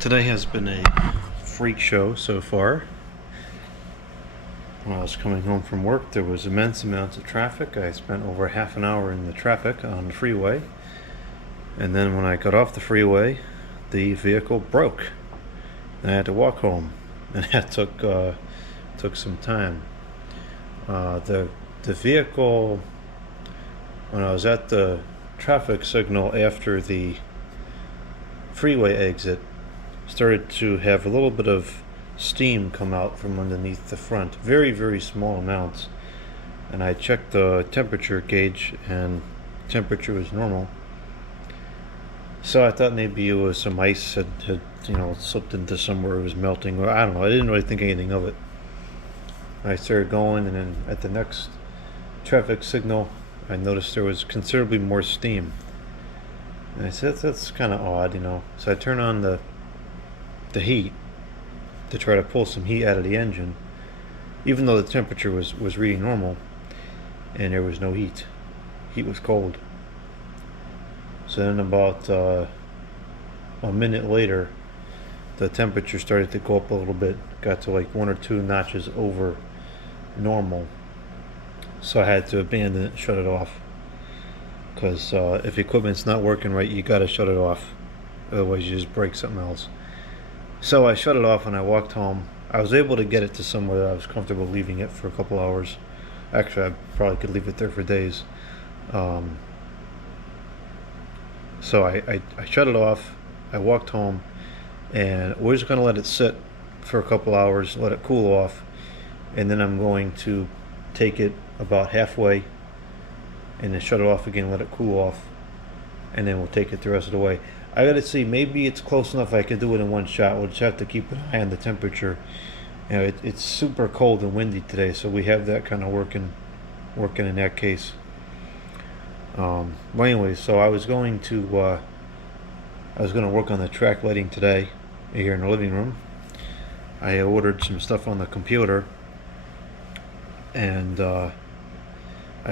Today has been a freak show so far. When I was coming home from work, there was immense amounts of traffic. I spent over half an hour in the traffic on the freeway. And then when I got off the freeway, the vehicle broke. And I had to walk home. And that took some time. The vehicle, when I was at the traffic signal after the freeway exit, started to have a little bit of steam come out from underneath the front. Very, very small amounts. And I checked the temperature gauge and temperature was normal. So I thought maybe it was some ice had slipped into somewhere, it was melting, or I don't know. I didn't really think anything of it. I started going, and then at the next traffic signal I noticed there was considerably more steam. And I said, that's kind of odd, So I turned on the heat to try to pull some heat out of the engine, even though the temperature was reading normal, and there was no heat. Heat was cold. So then about a minute later, the temperature started to go up a little bit, got to like 1 or 2 notches over normal. So I had to abandon it, shut it off, because if equipment's not working right, you gotta shut it off, otherwise you just break something else. So I shut it off and I walked home. I was able to get it to somewhere that I was comfortable leaving it for a couple hours. Actually, I probably could leave it there for days. So I shut it off, I walked home, and we're just going to let it sit for a couple hours, let it cool off, and then I'm going to take it about halfway and then shut it off again, let it cool off, and then we'll take it the rest of the way. I gotta see, maybe it's close enough I could do it in one shot. We'll just have to keep an eye on the temperature. It's super cold and windy today, so we have that kind of working in that case. Well, anyway, so I was going to work on the track lighting today here in the living room. I ordered some stuff on the computer, and I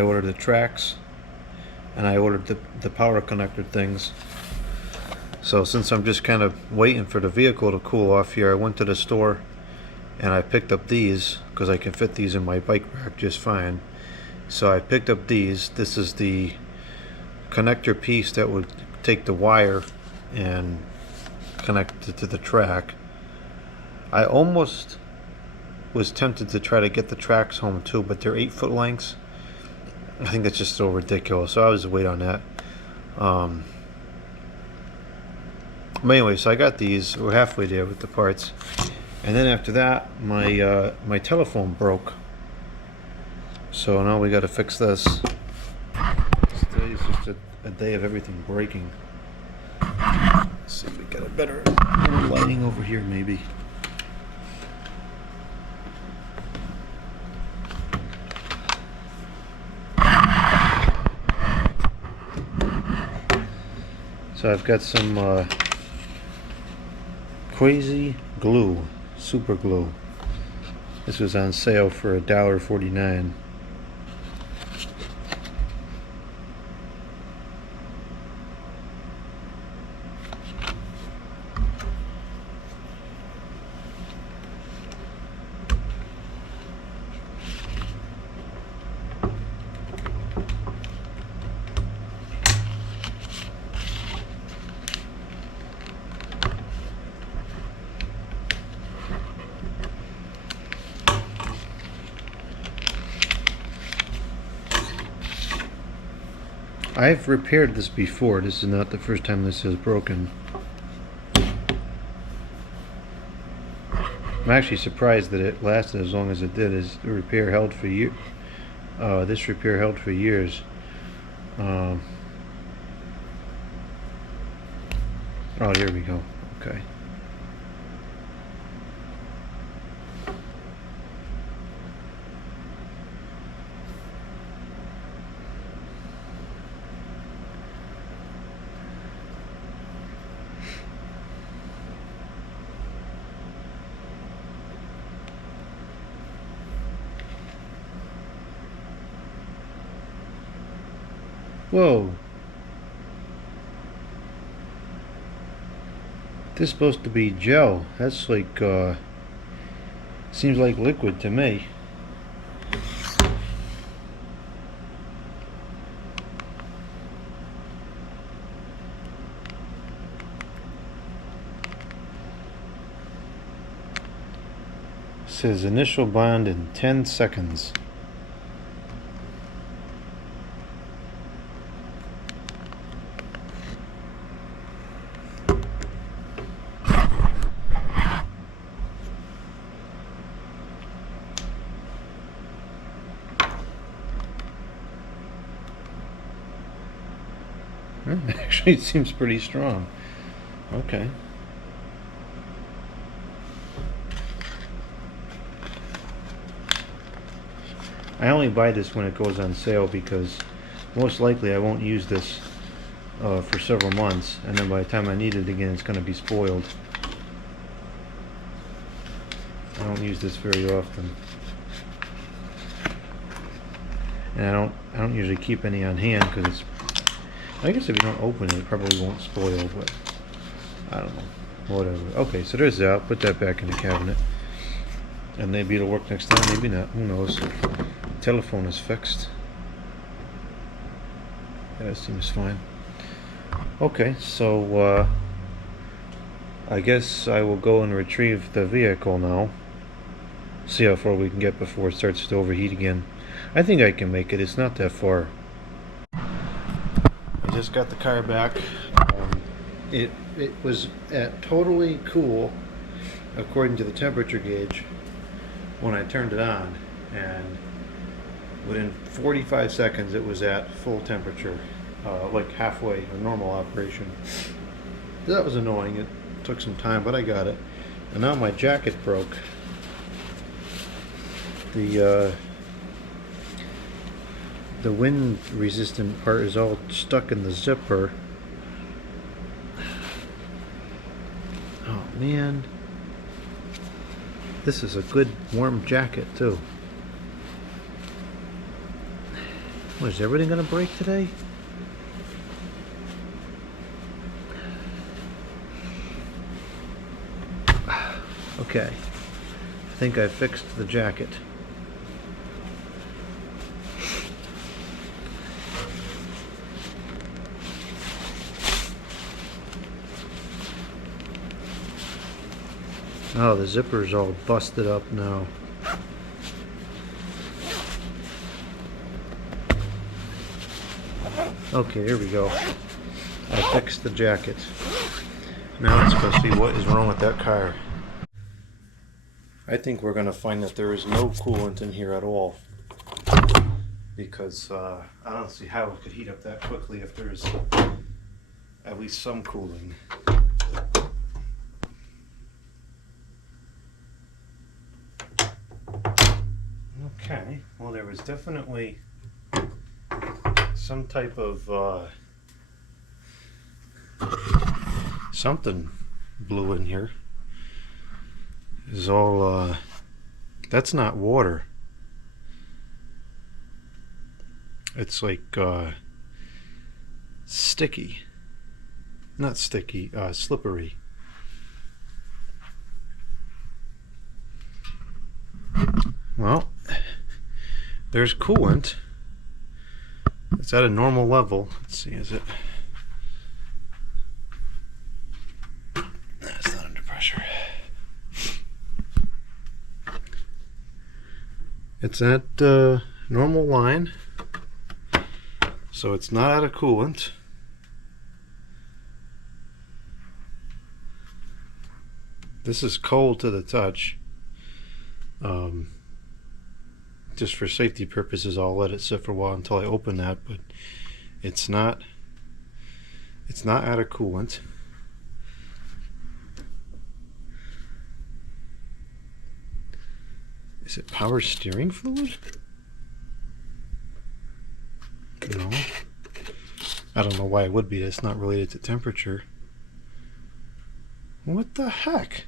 ordered the tracks, and I ordered the power connector things. So since I'm just kind of waiting for the vehicle to cool off here, I went to the store and I picked up these because I can fit these in my bike rack just fine. So I picked up these. This is the connector piece that would take the wire and connect it to the track. I almost was tempted to try to get the tracks home too, but they're 8-foot lengths. I think that's just so ridiculous, so I was wait on that. But anyway, so I got these. We're halfway there with the parts, and then after that, my telephone broke. So now we got to fix this. Today's just a day of everything breaking. Let's see if we got a better lighting over here, maybe. So I've got some crazy glue, super glue. This was on sale for $1.49. I've repaired this before. This is not the first time this is broken. I'm actually surprised that it lasted as long as it did. The repair held for years. This repair held for years. Oh, here we go. Okay. Whoa. This is supposed to be gel. That's like, seems like liquid to me. It says initial bond in 10 seconds. Actually, it seems pretty strong. Okay. I only buy this when it goes on sale because most likely I won't use this for several months, and then by the time I need it again, it's going to be spoiled. I don't use this very often, and I don't usually keep any on hand because it's. I guess if you don't open it, it probably won't spoil, but I don't know. Whatever. Okay, so there's that. I'll put that back in the cabinet. And maybe it'll work next time, maybe not. Who knows? Telephone is fixed. That seems fine. Okay, so I guess I will go and retrieve the vehicle now. See how far we can get before it starts to overheat again. I think I can make it. It's not that far. I just got the car back. It was at totally cool according to the temperature gauge when I turned it on, and within 45 seconds it was at full temperature, like halfway a normal operation. That was annoying. It took some time, but I got it. And now my jacket broke. The wind resistant part is all stuck in the zipper. Oh man, this is a good warm jacket too. What, is everything gonna break today? Okay, I think I fixed the jacket. Oh, the zipper's all busted up now. Okay, here we go. I fixed the jacket. Now let's go see what is wrong with that car. I think we're going to find that there is no coolant in here at all. Because I don't see how it could heat up that quickly if there's at least some cooling. Okay, well there was definitely some type of something blew in here. Is all that's not water. It's like sticky. Not sticky, slippery. Well, there's coolant. It's at a normal level. Let's see, is it? That's not under pressure. It's at normal line, so it's not out of coolant. This is cold to the touch. Just for safety purposes, I'll let it sit for a while until I open that, but it's not out of coolant. Is it power steering fluid? No. I don't know why it would be. It's not related to temperature. What the heck?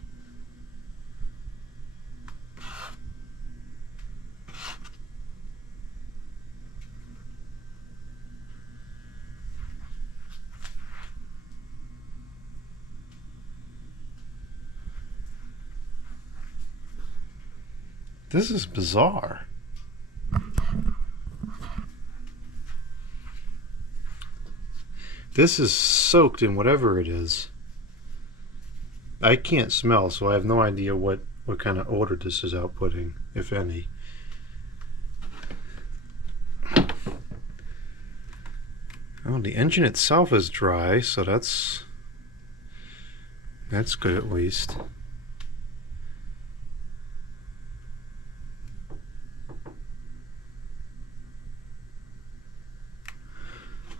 This is bizarre. This is soaked in whatever it is. I can't smell, so I have no idea what kind of odor this is outputting, if any. Oh, the engine itself is dry, so that's good at least.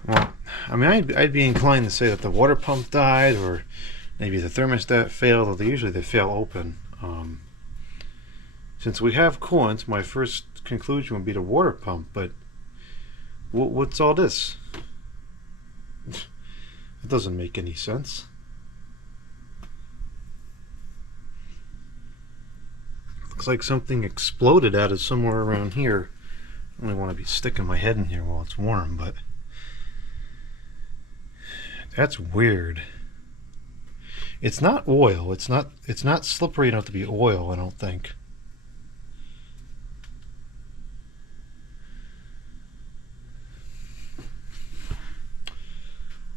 Well, I mean, I'd be inclined to say that the water pump died, or maybe the thermostat failed, although usually they fail open. Since we have coolant, my first conclusion would be the water pump, but what's all this? It doesn't make any sense. Looks like something exploded out of somewhere around here. I don't want to be sticking my head in here while it's warm, but that's weird. It's not oil. It's not slippery enough to be oil, I don't think.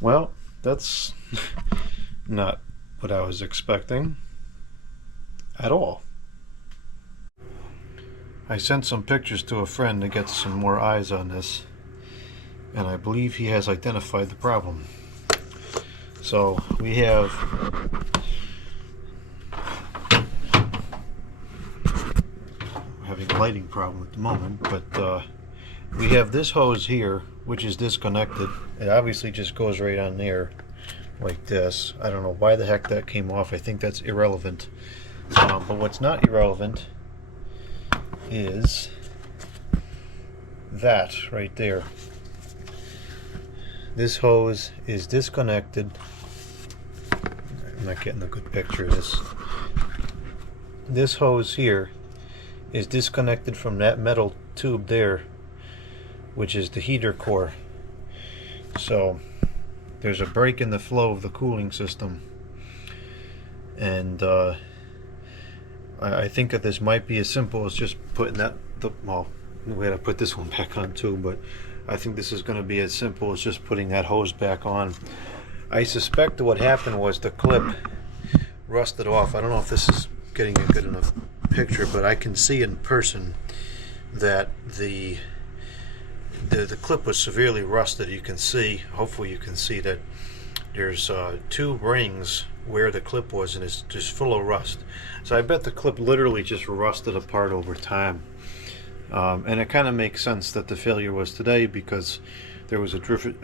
Well, that's not what I was expecting at all. I sent some pictures to a friend to get some more eyes on this, and I believe he has identified the problem. So we have having a lighting problem at the moment, but we have this hose here, which is disconnected. It obviously just goes right on there like this. I don't know why the heck that came off. I think that's irrelevant. But what's not irrelevant is that right there. This hose is disconnected. I'm not getting a good picture of this. This hose here is disconnected from that metal tube there, which is the heater core. So there's a break in the flow of the cooling system, and I think that this might be as simple as just putting well, we had to put this one back on too, but I think this is going to be as simple as just putting that hose back on. I suspect that what happened was the clip rusted off. I don't know if this is getting a good enough picture, but I can see in person that the clip was severely rusted. You can see, hopefully you can see that there's two rings where the clip was, and it's just full of rust. So I bet the clip literally just rusted apart over time. And it kind of makes sense that the failure was today, because there was a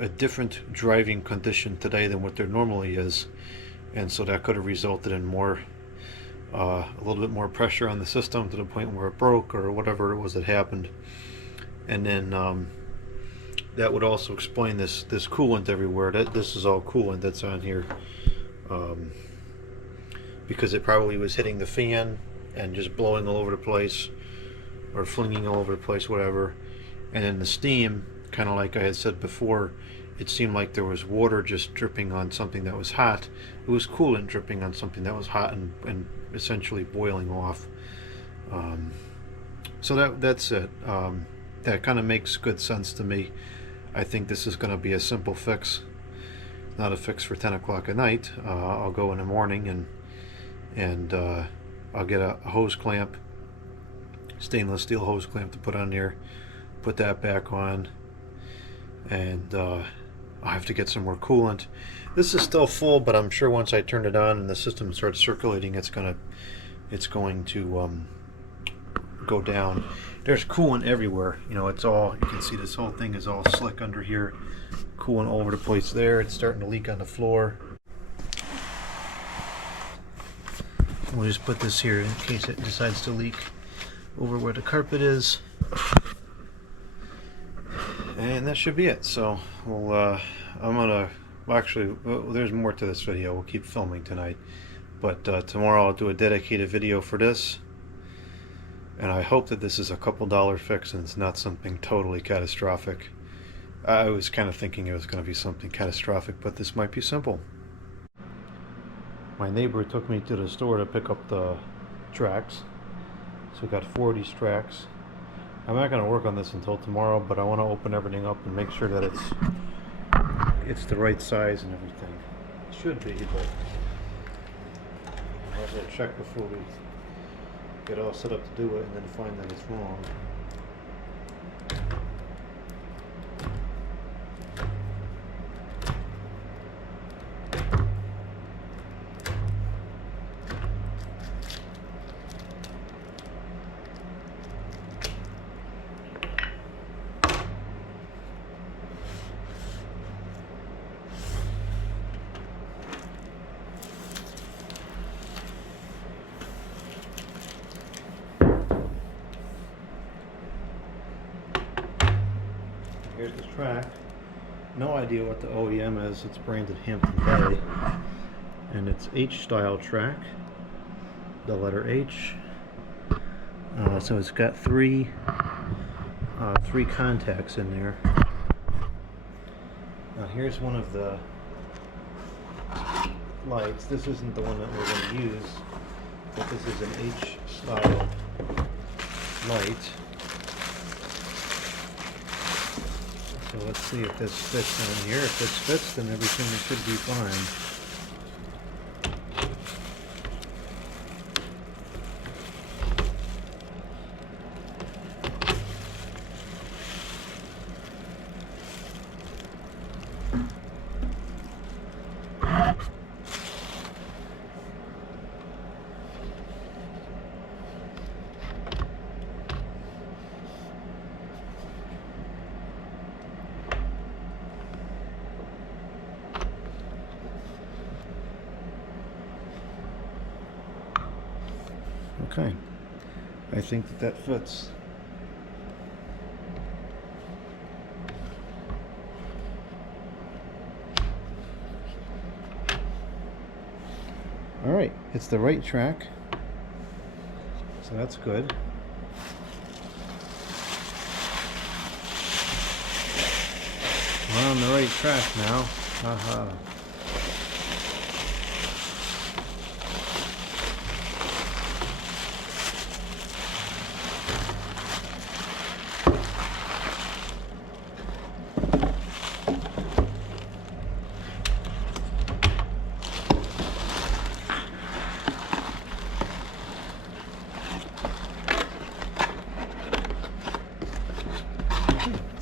different driving condition today than what there normally is, and so that could have resulted in a little bit more pressure on the system to the point where it broke, or whatever it was that happened. And then that would also explain this coolant everywhere. This is all coolant that's on here, because it probably was hitting the fan and just blowing all over the place, or flinging all over the place, whatever. And then the steam, kind of like I had said before, it seemed like there was water just dripping on something that was hot. It was coolant dripping on something that was hot and essentially boiling off. So that's it. That kind of makes good sense to me. I think this is going to be a simple fix, not a fix for 10 o'clock at night. I'll go in the morning and I'll get a hose clamp, stainless steel hose clamp to put on there, put that back on, and I'll have to get some more coolant. This is still full, but I'm sure once I turn it on and the system starts circulating, it's going to go down. There's coolant everywhere. You know, it's all, you can see this whole thing is all slick under here. Coolant all over the place there. It's starting to leak on the floor. We'll just put this here in case it decides to leak over where the carpet is. And that should be it. So we'll I'm gonna actually, there's more to this video. We'll keep filming tonight, but tomorrow I'll do a dedicated video for this, and I hope that this is a couple dollar fix and it's not something totally catastrophic. I was kind of thinking it was going to be something catastrophic, but this might be simple. My neighbor took me to the store to pick up the tracks, So we got 4 of these tracks. I'm not going to work on this until tomorrow, but I want to open everything up and make sure that it's the right size and everything. It should be, but I'll have to check before we get all set up to do it and then find that it's wrong. Here's the track. No idea what the OEM is. It's branded Hampton Bay. And it's H style track. The letter H. So it's got three contacts in there. Now here's one of the lights. This isn't the one that we're going to use, but this is an H style light. So let's see if this fits on here. If this fits, then everything should be fine. Okay, I think that fits. All right, it's the right track, so that's good. We're on the right track now. Haha.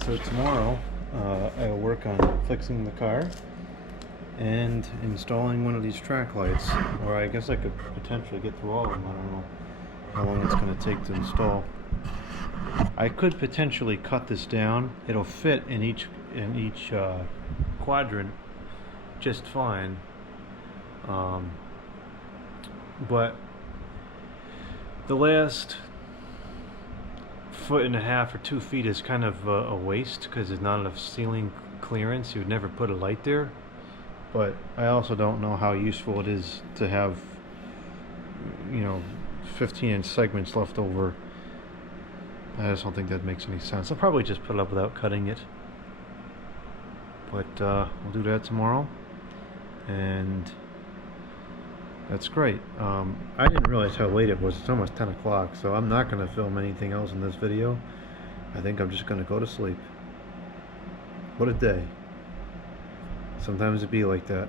So tomorrow I'll work on fixing the car and installing one of these track lights, or I guess I could potentially get through all of them. I don't know how long it's going to take to install. I could potentially cut this down. It'll fit in each quadrant just fine, but the last 1.5 or 2 feet is kind of a waste because there's not enough ceiling clearance. You would never put a light there, but I also don't know how useful it is to have, 15-inch segments left over. I just don't think that makes any sense. I'll probably just put it up without cutting it, but we'll do that tomorrow, and that's great. I didn't realize how late it was. It's almost 10 o'clock, so I'm not going to film anything else in this video. I think I'm just going to go to sleep. What a day. Sometimes it be like that.